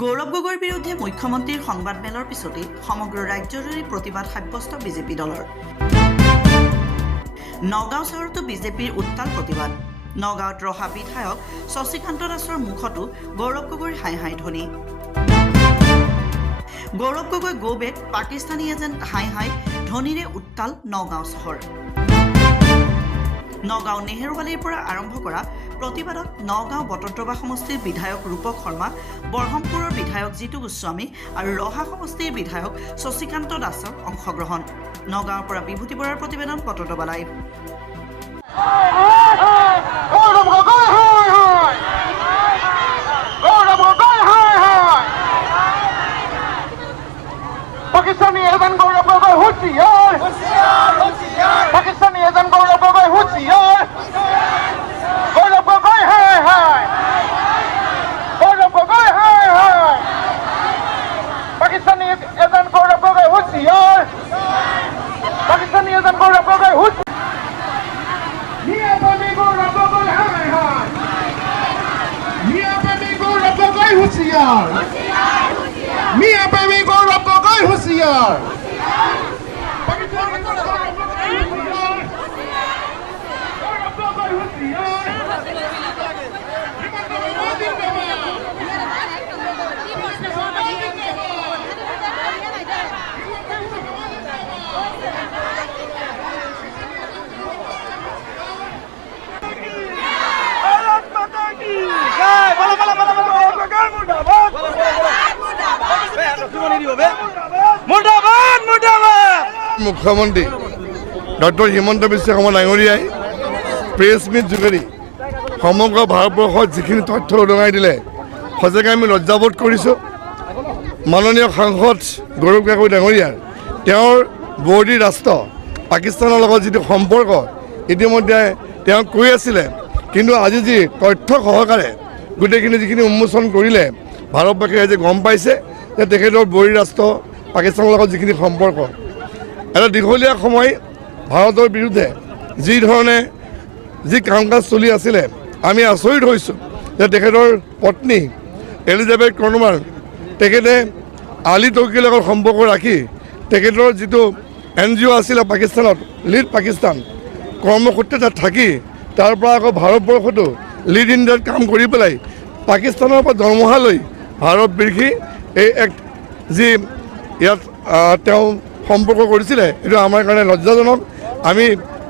গৌৰৱ গগৈৰ বিৰুদ্ধে মুখ্যমন্ত্ৰীৰ সংবাদমেলৰ পিছতেই সমগ্ৰ ৰাজ্যজুৰি প্ৰতিবাদ সাব্যস্ত বিজেপি দলৰ। নগাঁও চহৰতো বিজেপিৰ উত্তাল প্ৰতিবাদ। নগাঁৱত ৰহা বিধায়ক শশীকান্ত দাসৰ মুখতো গৌৰৱ গগৈৰ হাই হাই ধ্বনি। Gaurav Gogoi go back Pakistani agent হাই হাই ধ্বনিৰে উত্তাল নগাঁও চহৰ। নগাঁও নেহেৰুবালিৰ পৰা আৰম্ভ কৰা প্ৰতিবাদত নগাঁও বটদ্ৰৱা সমষ্টিৰ বিধায়ক ৰূপক শৰ্মা, বৰহমপুৰৰ বিধায়ক জিতু গোস্বামী আৰু ৰহা সমষ্টিৰ বিধায়ক শশীকান্ত দাসৰ অংশগ্ৰহণ। নগাঁৱৰ পৰা বিভূতি বৰাৰ প্ৰতিবেদন বটদ্ৰৱা লাইভ। পাকিস্তানী এজেণ্ট গৌৰৱ গগৈ হুঁচিয়াৰ, পাকিস্তানী এজেণ্ট গৌৰৱ গগৈ হুঁচিয়াৰ, গৌৰৱ গগৈ হাই হাই, গৌৰৱ গগৈ হাই হাই, পাকিস্তানী এজেণ্ট গৌৰৱ গগৈ হুঁচিয়াৰ, পাকিস্তানী এজেণ্ট গৌৰৱ গগৈ হুঁচিয়াৰ, মিয়াবাদী গৌৰৱ গগৈ হাই হাই, মিয়াবাদী গৌৰৱ গগৈ হুঁচিয়াৰ, মিয়াবাদী গৌৰৱ গগৈ হুঁচিয়াৰ। মুখ্যমন্ত্ৰী ডক্টৰ হিমন্ত বিশ্ব শৰ্মা ডাঙৰীয়াই প্ৰেছ মিট যোগেদি সমগ্ৰ ভাৰতবৰ্ষত যিখিনি তথ্য উদঙাই দিলে, সঁচাকৈ আমি লজ্জাবোধ কৰিছোঁ। মাননীয় সাংসদ গৌৰৱ গগৈ ডাঙৰীয়াৰ তেওঁৰ বৰ্ডি ৰাষ্ট্ৰ পাকিস্তানৰ লগত যিটো সম্পৰ্ক ইতিমধ্যে তেওঁ কৈ আছিলে, কিন্তু আজি যি তথ্য সহকাৰে গোটেইখিনি যিখিনি উন্মোচন কৰিলে, ভাৰতবাসীয়ে আজি গম পাইছে যে তেখেতৰ বৰ্ডি ৰাষ্ট্ৰ পাকিস্তানৰ লগত যিখিনি সম্পৰ্ক, এটা দীঘলীয়া সময় ভাৰতৰ বিৰুদ্ধে যি ধৰণে যি কাম কাজ চলি আছিলে, আমি আচৰিত হৈছোঁ যে তেখেতৰ পত্নী এলিজাবেথ কৰ্ণমান তেখেতে আলী তৌকীৰ লগত সম্পৰ্ক ৰাখি তেখেতৰ যিটো NGO আছিলে পাকিস্তানত, লিড পাকিস্তান কৰ্মসূত্ৰে তাত থাকি তাৰ পৰা আকৌ ভাৰতবৰ্ষতো লিড ইণ্ডিয়াত কাম কৰি পেলাই পাকিস্তানৰ পৰা দৰমহা লৈ ভাৰত বিৰখি এই এক যি ইয়াত তেওঁ সম্পৰ্ক কৰিছিলে, এইটো আমাৰ কাৰণে লজ্জাজনক। আমি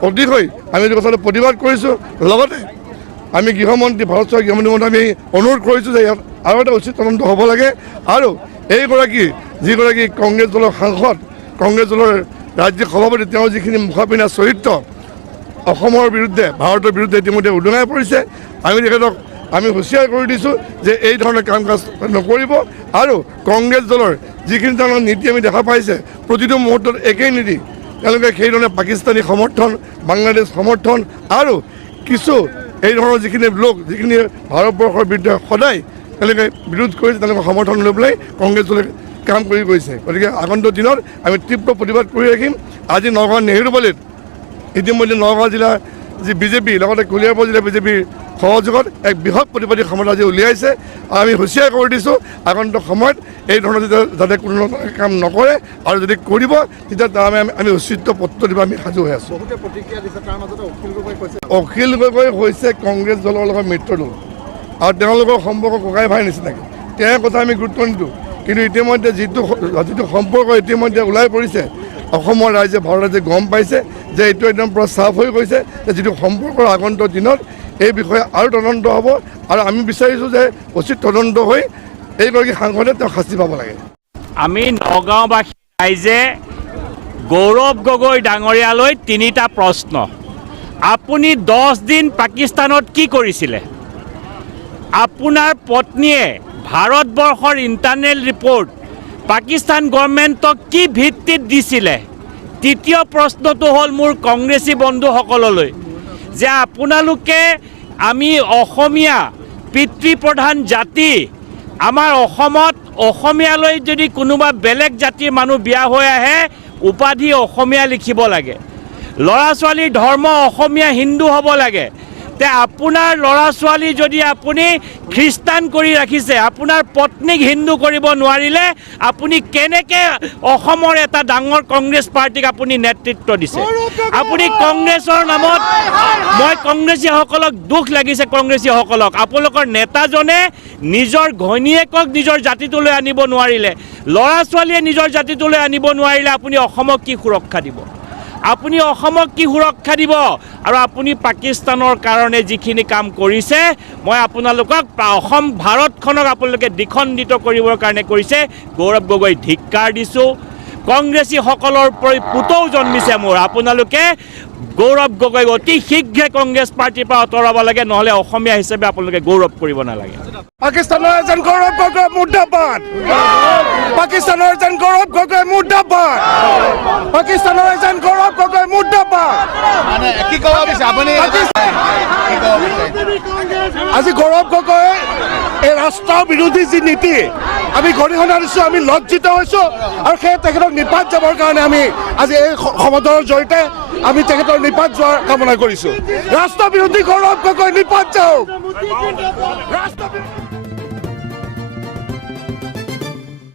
অতিশয় এইটো কথাটো প্ৰতিবাদ কৰিছোঁ। লগতে আমি গৃহমন্ত্ৰী ভাৰত চৰকাৰৰ গৃহমন্ত্ৰী আমি অনুৰোধ কৰিছোঁ যে ইয়াত আৰু এটা উচিত তদন্ত হ'ব লাগে। আৰু যিগৰাকী কংগ্ৰেছ দলৰ সাংসদ, কংগ্ৰেছ দলৰ ৰাজ্যিক সভাপতি, তেওঁৰ যিখিনি মুখাপিনা চৰিত্ৰ অসমৰ বিৰুদ্ধে, ভাৰতৰ বিৰুদ্ধে ইতিমধ্যে উদঙাই পৰিছে। আমি তেখেতক হুঁচিয়াৰ কৰি দিছোঁ যে এই ধৰণৰ কাম কাজ নকৰিব। আৰু কংগ্ৰেছ দলৰ যিখিনি ধৰণৰ নীতি আমি দেখা পাইছে, প্ৰতিটো মুহূৰ্তত একেই নীতি। তেওঁলোকে সেইধৰণে পাকিস্তানী সমৰ্থন, বাংলাদেশ সমৰ্থন আৰু কিছু এই ধৰণৰ যিখিনি লোক, যিখিনি ভাৰতবৰ্ষৰ বিৰুদ্ধে সদায় তেওঁলোকে বিৰোধ কৰিছে, তেওঁলোকৰ সমৰ্থন লৈ পেলাই কংগ্ৰেছ দলে কাম কৰি গৈছে। গতিকে আগন্তুক দিনত আমি তীব্ৰ প্ৰতিবাদ কৰি ৰাখিম। আজি নগাঁও নেহেৰুবালিত ইতিমধ্যে নগাঁও জিলাৰ যি বিজেপি, লগতে কলিয়াবৰ জিলাৰ বিজেপিৰ সহযোগত এক বৃহৎ প্ৰতিবাদী সমাজ আজি উলিয়াইছে। আৰু আমি হুঁচিয়াৰ কৰি দিছোঁ, আগন্তুক সময়ত এই ধৰণৰ যাতে কোনো কাম নকৰে, আৰু যদি কৰিব তেতিয়া তাৰ আমি উচিত পত্ৰ দিব আমি সাজু হৈ আছোঁ। অখিল গগৈ হৈছে কংগ্ৰেছ দলৰ লগত মিত্ৰদল আৰু তেওঁলোকৰ সম্পৰ্ক ককাই ভাই নিচিনাকৈ, তেওঁৰ কথা আমি গুৰুত্ব নিদিওঁ। কিন্তু ইতিমধ্যে যিটো সম্পৰ্ক ইতিমধ্যে ওলাই পৰিছে, অসমৰ ৰাইজে, ভাৰত ৰাইজে গম পাইছে যে এইটো একদম পুৰা চাফ হৈ গৈছে যে যিটো সম্পৰ্কৰ আগন্তুক দিনত এই বিষয়ে আৰু তদন্ত হ'ব। আৰু আমি বিচাৰিছোঁ যে উচিত তদন্ত হৈ এইগৰাকী সাংসদে তেওঁ শাস্তি পাব লাগে। আমি নগাঁওবাসী ৰাইজে গৌৰৱ গগৈ ডাঙৰীয়ালৈ তিনিটা প্ৰশ্ন। আপুনি 10 দিন পাকিস্তানত কি কৰিছিলে? আপোনাৰ পত্নীয়ে ভাৰতবৰ্ষৰ ইণ্টাৰনেল ৰিপৰ্ট পাকিস্তান গভৰ্ণমেণ্টক কি ভিত্তিত দিছিলে? তৃতীয় প্ৰশ্নটো হ'ল মোৰ কংগ্ৰেছী বন্ধুসকললৈ যে আপোনালোকে, আমি অসমীয়া পিতৃপ্ৰধান জাতি, আমাৰ অসমত অসমীয়ালৈ যদি কোনোবা বেলেগ জাতিৰ মানুহ বিয়া হৈ আহে উপাধি অসমীয়া লিখিব লাগে। ল'ৰা ছোৱালীৰ ধৰ্ম অসমীয়া হিন্দু হ'ব লাগে। তে আপোনাৰ ল'ৰা ছোৱালী যদি আপুনি খ্ৰীষ্টান কৰি ৰাখিছে, আপোনাৰ পত্নীক হিন্দু কৰিব নোৱাৰিলে, আপুনি কেনেকৈ অসমৰ এটা ডাঙৰ কংগ্ৰেছ পাৰ্টিক আপুনি নেতৃত্ব দিছে? আপুনি কংগ্ৰেছৰ নামত, মই কংগ্ৰেছীসকলক দুখ লাগিছে, কংগ্ৰেছীসকলক আপোনালোকৰ নেতাজনে নিজৰ ঘৈণীয়েকক নিজৰ জাতিটোলৈ আনিব নোৱাৰিলে, ল'ৰা ছোৱালীয়ে নিজৰ জাতিটোলৈ আনিব নোৱাৰিলে, আপুনি অসমক কি সুৰক্ষা দিব? আপুনি অসমক কি সুৰক্ষা দিব? আৰু আপুনি পাকিস্তানৰ কাৰণে যিখিনি কাম কৰিছে, মই আপোনালোকক অসম ভাৰতখনক আপোনালোকে দ্বিখণ্ডিত কৰিবৰ কাৰণে কৰিছে। গৌৰৱ গগৈ ধিক্কাৰ দিছোঁ। কংগ্ৰেছীসকলৰ পুতৌ জন্মিছে মোৰ। আপোনালোকে গৌৰৱ গগৈক অতি শীঘ্ৰে কংগ্ৰেছ পাৰ্টিৰ পৰা আঁতৰাব লাগে, নহ'লে অসমীয়া হিচাপে আপোনালোকে গৌৰৱ কৰিব নালাগে। পাকিস্তানৰ এজন গৌৰৱ গগৈ মুৰ্দাবাদ, পাকিস্তানৰ এজন গৌৰৱ গগৈ মুৰ্দাবাদ, পাকিস্তানৰ এজন গৌৰৱ গগৈ মুৰ্দাবাদ। আজি গৌৰৱ গগৈ এই ৰাষ্ট্ৰ বিৰোধী যি নীতি আমি গৰিহণা দিছোঁ, আমি লজ্জিত হৈছোঁ, আৰু সেই তেখেতক নিপাত যাবৰ কাৰণে আমি আজি এই সমাদৰৰ জৰিয়তে আমি তেখেতৰ নিপাত যোৱাৰ কামনা কৰিছোঁ। ৰাষ্ট্ৰ বিৰোধী গৌৰৱ গগৈ নিপাত যাওক।